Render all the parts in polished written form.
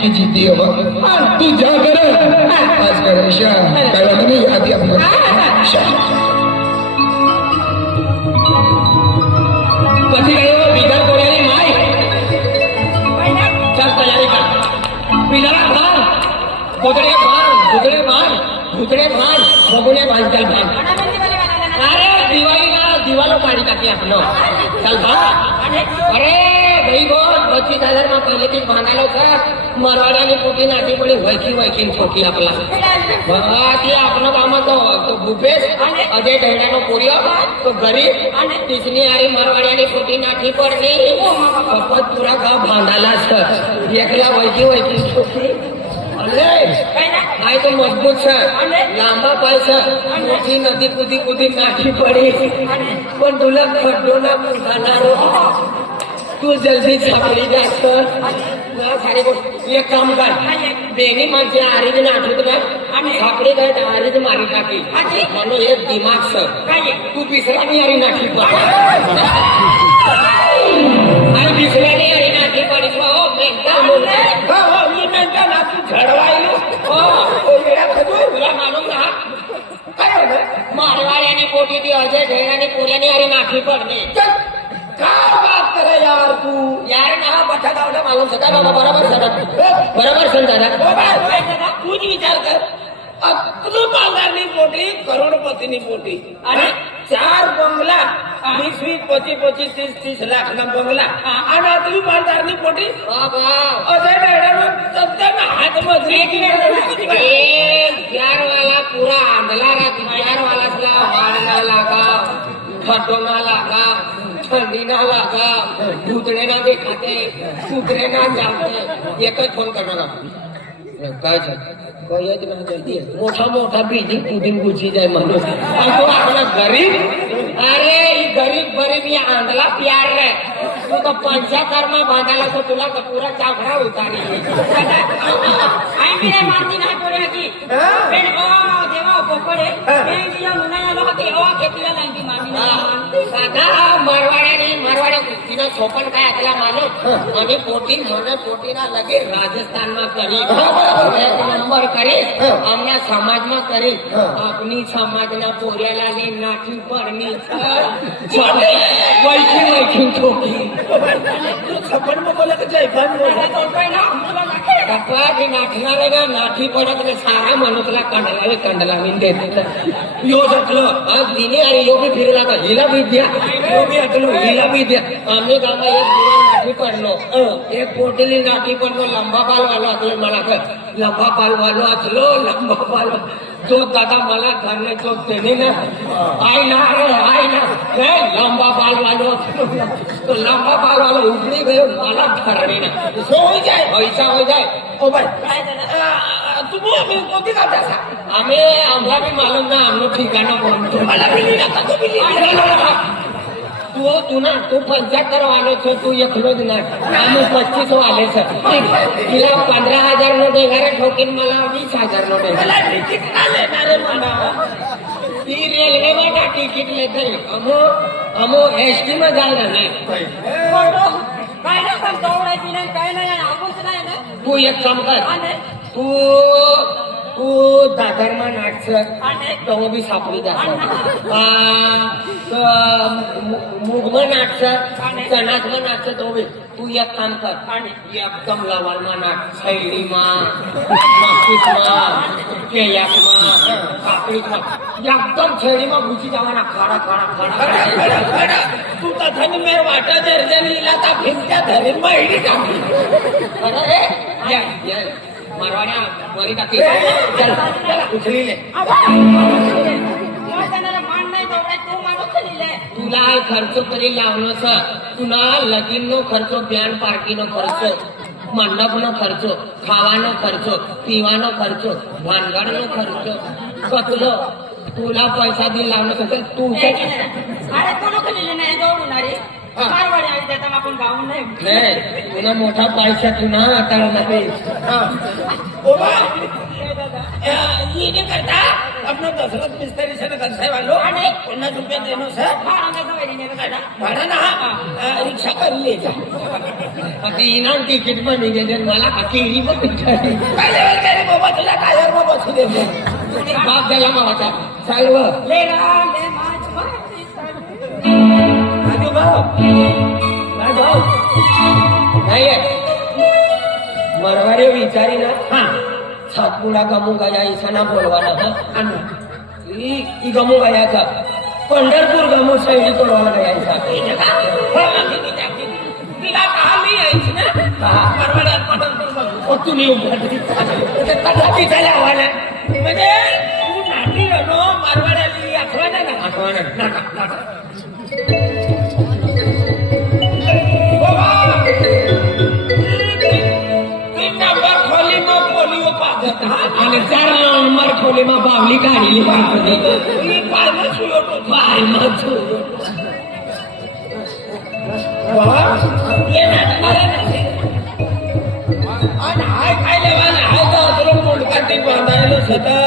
की जीती है तू जा कर आज का रमेशा कल नहीं आती अपना પછી ગયો બીજા કોરિયાની માય ચાલ તૈયારી કર પીલા ભાર ગોદડે ભાર બગુને બાંધલ ભાર અરે દિવાલો પાડી કાઢી આપનો ચાલ ભાર અરે ભાઈ ગોળ 25,000 માં પહેલેથી બાંધેલો છે મરવાડાની પોટી નાખી પડી વળખી ઠોકી આપલા વાથી આપણો કામ હતો તો ભૂપેશ અજય ઢેડાનો પોરિયો તો ગરીબ તીસની હારી મરવાડિયાની પોટી નાખી પડની કપત પૂરા ગામ બાંધાલા છે એકલા વળખી ઠોકી ભાઈ તો મજબૂત છે લાંબા પાય છે મોટી નદી કૂદી નાખી પડી પણ દુલક ખડ્ડો ના પૂંધાનારો તું જલ્દી છાપડી જા એક કામ કર બેની માથે હારી જ નાખ્યું તમે છાપડી ગઈ તો હારી જ મારી નાખી મને એક દિમાગ છે તું બિસરાની હારી નાખી પડી બિસરાની હારી નાખી પડી મારવાડિયાની પોટી થી અજય ઢેરાની પોરિયાની હારી નાખી પડની बात करे यार तू यार ना बच्चा दादा मालूम सका बाबा बराबर सन दादा तू જ વિચાર કર અતલું માલદારની પોટી કરોડપતિની પોટી અને 4 બંગલા 20 25 લાખ ના બંગલા અને અતલું માલદારની પોટી અજય ઢેડાનો સત્તર હાથ મજરી વાલા પૂરા આંધલા રાતી 11 વાલા સલા વાડ ના લાગા ખડો ના લાગા ठंडी ना लगा भूतड़े ना देखाते सुधरे ना जाते एक ही फोन करना काय मोठा बीजी कूदीन घुसी जाए माणूस तो आपला गरीब अरे गरीब ये आंधला प्यार रे तू तो 75 में बांधाला तो तुला तो पूरा चाफड़ा उतारी आई मेरे मारती ना पोरे की बेन ओ देवा पकड़े ए दिया मुनाया लो के ओ खेतीला लांगी मारनी दादा मारवाड्या कुस्तीना सोपन काय आतला मानो आणि पोटीना लगे રાજસ્થાન માં કરી એક નંબર કરી આમના સમાજમાં કરી આપની સમાજના પોરિયાલાને નાખી પરની વૈખી ઠોકી સપનમાં બોલે કે જય ભાન બોલે તો કોઈ ના કપા કે નાખનારેગા નાખી પડે તો સારા મનુસલા કંડલા મીન દેતે યો જકલો આ દિને આ યો ભી ફિરેલા તા હીલા વિદ્યા યો ભી અટલો હીલા વિદ્યા આમે ગામમાં એક નાખી પડનો એક પોટલી નાખી પડનો લંબા બાલ વાળો અટલો મળા लंबा पालवालो असलो लंबा पाल जो दादा मला धरले तो त्याने ना आय ना हे लंबा पालवालो असलो तो लंबा पालवालो उघडी गयो मला धरणे ना होई जाय पैसा हो जाय ओ बाई तुम्ही आम्ही कोणती गाव असा आम्ही आम्हाला भी मालूम ना आमनो ठिकाणा बोलतो मला बिली नका तुम्ही तू ना तू 75 वाले छो तू एकलोच ना आम्ही 25 वाले छ तिला 15,000 नो देगारे ठोकीन मला 20,000 नो देगारे मला तिकीट ना लेणारे म्हणा ती रेल्वे मध्ये तिकीट लेते अमो एसटी में जायला नाही काय नाही पण दौडायची नाही काय नाही आगोच नाही ना तू एक काम कर आणि तू दादरमा नाटक तो भी सापडी जा मुगमा नाटक चणाकमा नाटक तो भी तू एक काम कर एकदम लवणमा नाट शैलीमा मासिकमा केयाकमा सापडीमा एकदम शैलीमा घुसी जावाना खाडा खाडा खाडा तू तथानी मेर वाटा दर्जनीला ता भिंत्या धरीन महिली टाकली अरे या मारवाड्या मरी टाकी चल उचली ले मान नाही दौडाय तू माणूस लिहिलंय तुला खर्च तरी लावणं सर तुला लगीन नो खर्च बँड पार्टी नो खर्च मंडप नो खर्च खावानो खर्च पिवानो खर्च भानगड नो खर्च कतलो तुला पैसा दिल लावणं असेल तू अरे तू लोक लिहिले नाही दौडणारी कारवाडी आई देता आपण गाऊन नाही तुला मोठा पैसा तुला आता नाही ओ बा ये नहीं करता अपना दशरथ मिस्त्री से न करसाई वालो आणि 50 रुपया देनो सर भाड़ा ना रिक्शा कर ले जा अति इनाम तिकीट पण निघेल मला अकेली पण काय लेवल करे बाबा तुला टायर में बसू दे बाप झाला मावाचा चालव ले माझ राजू भाऊ नाही मरवारे विचारी ना हा सातपुडा गमू गया ईसाना बोलवाना हा ई गमू गयाचा पंढरपूर गमू शैली बोलवाना गया तिला कहा मी यायची ना परवाड्यात पंढरपूर तुम्ही तिचा लावाला म्हणजे तू नाटी नो मारवाड्याली आठवणा ना आठवण आणि 4 नंबर खोलीमा बावली काढली हाय काय लेवाला हाय तर मोडकाटी बांधायला स्वतः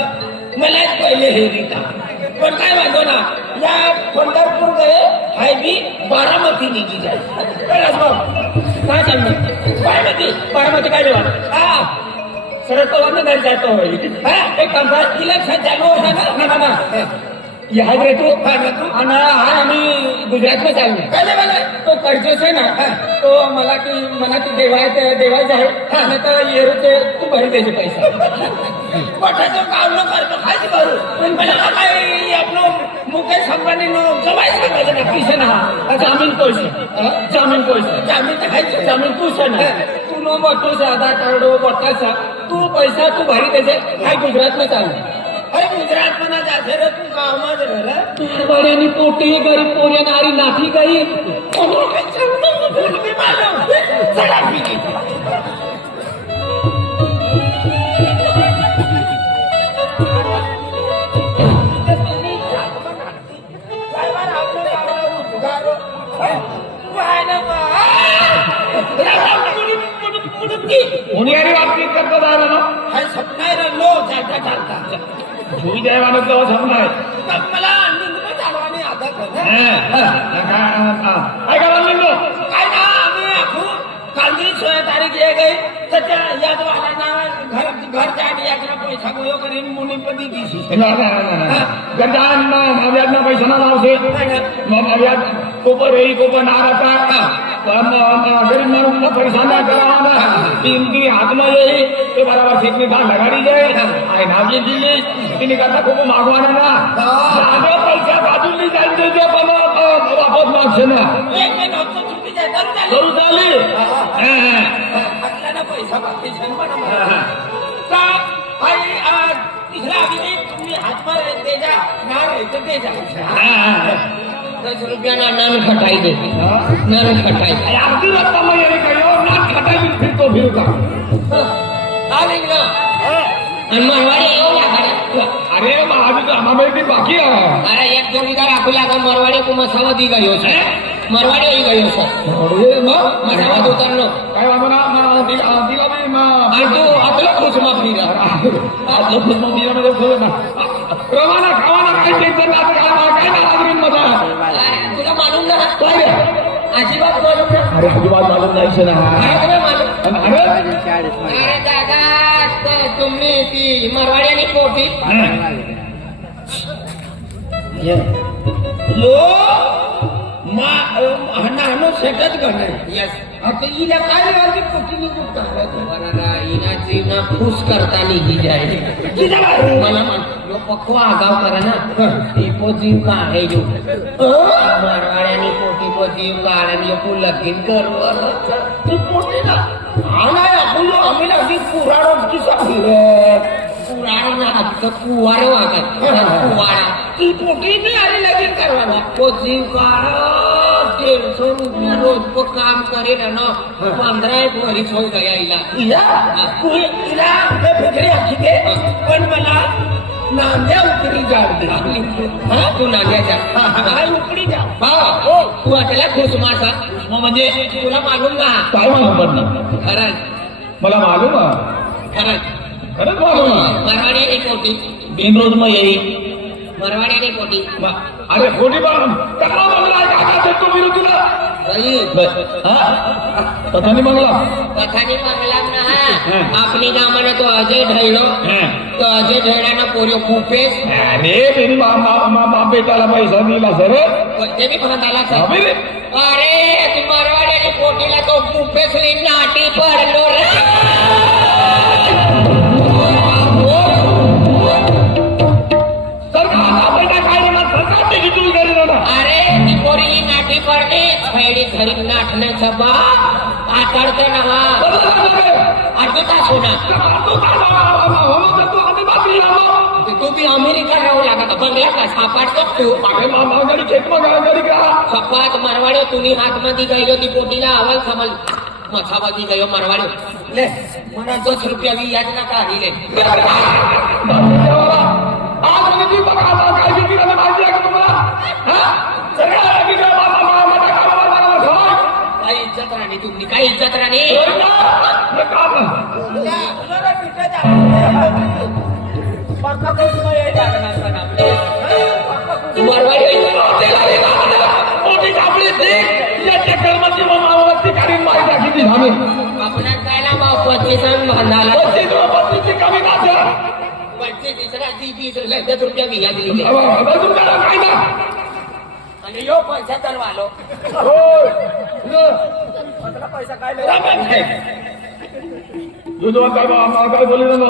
मलाच पहिले हे रिता पण काय म्हणतो ना या पंढरपूर गए हाय बी बारामती निघी जाय काय चाललं बारामती काय लेवा हा सरळ पवार नाही जातो एक काम कर इलेक्शन चालू होता ना ह्या रे तू आणि हा आम्ही गुजरात में चाललो काय लेवाला तो कर्जच आहे ना तो मला की देवायचं आहे आणि तर येरूचे तू भरी त्याचे पैसे पठाचं काम न करतो हाच भरू पण मला काय आपलं मुकेश अंबानी नो जमाय सांगायचं ना किशन हा जामीन पैसे जामीन तू ना तू नो बटो से आधार कार्ड बट्टा तू पैसा तू भरी त्याचे हाय गुजरात में चाललो अरे गुजरात मना जाते रे तू गाव मध्ये राहिला बड्यानी पोटी गरीब पोऱ्या नारी नाठी गई चला पिकी उन्हाळी बाबतीत करतो दादा ना हाय सपनाय लो चालता चालता झुई देवानं तो समजाय मला निंदून चालवाने आधा कर काय का म्हणलो काय ना आम्ही आखू कालदी 16 तारीख ये गई सत्या याद वाला ना घर जाने यात्रा पैसा गोयो करीन मुनिपती दिसी गजान माव्यात पैसा ना लावसे माव्यात कोपर रही कोपर नाराता गरीब माणूस पैसा ना करावा टीमकी हाथ में यही ते बराबर सीट में बाहर लगाड़ी जाए आए नावी दिली तिने करता खूप मागवाना ना साधे पैसा बाजूली जायचे ते पण वापस मागছে ना एक में नोट चुकी जाए करू चाली आपल्याला पैसा बाकी छन पण आता तिसरा अभिनेत तुम्ही हातमार आहे त्याच्या नार आहे तर त्याच्या 10 रुपयाना नान खटाई दे नान खटाई अगदी रस्ता मग येणे काय नाच खटाई फिरतो फिरू का चालेल ना आणि मरवाडी येऊ लागला अरे अभी तो हमारे बाकी है अरे एक जोडीदार आपू लागा मरवाडी को मसावा दी गयो છે मरवाडी ही गयो છે अरे मग मसावा उतरलो काय म्हणा दिला मी आणि तू आतला खुशमा फिरा आपलं खुश मग दिला मध्ये खोल ना रवाना खावाना काय टेन्शन नाही काय ना लागून मला तुला मालूम ना काय रे अजिबात मालूम ना अरे अजिबात मालूम नाही ना काय तुला मालूम अरे अरे दादा तुम्ही ती मरवाडी आणि पोटी नानो सेटच करणार यस आता हिला काय लागली पोटी निघून इनाची ना खुश करता निघी जाय मला म्हणतो पक्वा आगाव करा ना ती पोजीव का आहे जो मरवाड्यानी पोटी पोजीव कारण यो लगीन करवर ती पोटी ना आणाय आपण आम्ही लागली पुराणाची सांगली पुराण ना कुवार वागत कुवारा ती पोटी नाही आली लगीन करवाना पोजीव कारण 150 रुपया रोज को काम करेल ना 15 वर्ष हो गया इला तू तिला फिक्री आखी दे पण मला नांद्या उकडी जाड दे तू नांद्याच्या काय उकडी जा हो तू त्याला खुश मासा म्हणजे तुला मालूम ना काय मालूम नाही खरंच मला मालूम आहे खरंच खरंच मालूम आहे मरवाडी आणि पोटी दिन रोज मग येई मरवाडी आणि पोटी अरे खोटी बाळून कसा बंगला का तो विरू तुला कथानी बंगला कथानी बंगला ना आपली गावानं तो अजय ढळलो तो अजय ढळल्यानं पोरियो खूपेस अरे मेरी बाप बेटाला पैसा दिला सर ते मी भांडाला अबे रे. अरे ती मरवाडी आणि पोटीला तो खूपेस नाटी पडलो रे अरे ती पोरी ही नाटी पडणे छैडी घरी नाटण्याचा बा आकडते ना आधी का सोना तू बी अमेरिका राहू लागत बंगला का सापाडतो तू सपाट मरवाड्यो तुम्ही हातमध्ये गयो ती पोटीला अवल समज मथामध्ये गयो मरवाड्यो ले मला 10 रुपया बी याद ना काढिले आज म्हणजे ती बघा काय किती माहिती आहे का तुम्हाला काय इज्जत राणी तुम्ही काय इज्जत राणी आपल्या काय ना भाऊ 25 भांडाला 25 रुपया बिया दिली आणि यो पैसा तर वालो पैसा काय काय बोलले ना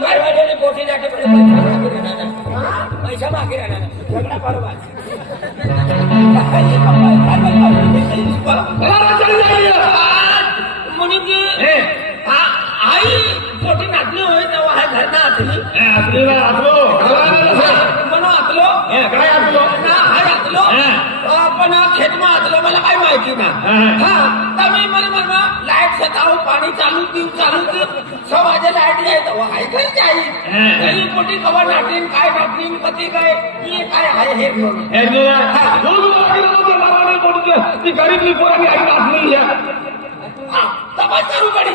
मारवाडी पोटी जाते पैसा मागे राहणार म्हणून आई पोटी नाचली होय तेव्हा हा घर ना आतली म्हणून आतलो काय आपलो ना हा आतलो पण खेतमा आतलो मला काय माहिती ना तर मी मला लाईट सताव पाणी चालू दी माझ्या लाईट जाय तेव्हा हाय खरी जाई पोटी कवा नाटीन काय नाटीन कधी काय हे काय आहे हे ती गरीबली पोरांनी आई नाचली तपास करू पडी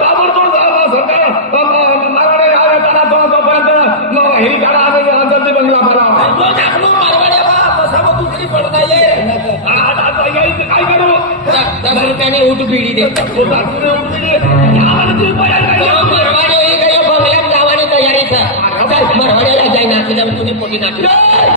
ताबडतोड सरकार मारवाडे येताना तोपर्यंत हिरी काढा अंतरती बंगला करा रोज आपण मारवाड्या बसा मग दुसरी पडता ये काय करू 10 रुपयाने उठ बिडी दे मरवाडी गयो बंगल्यात जावानी तयारीचा मरवाड्याला जाई नाचल्यावर तुम्ही पोटी नाचली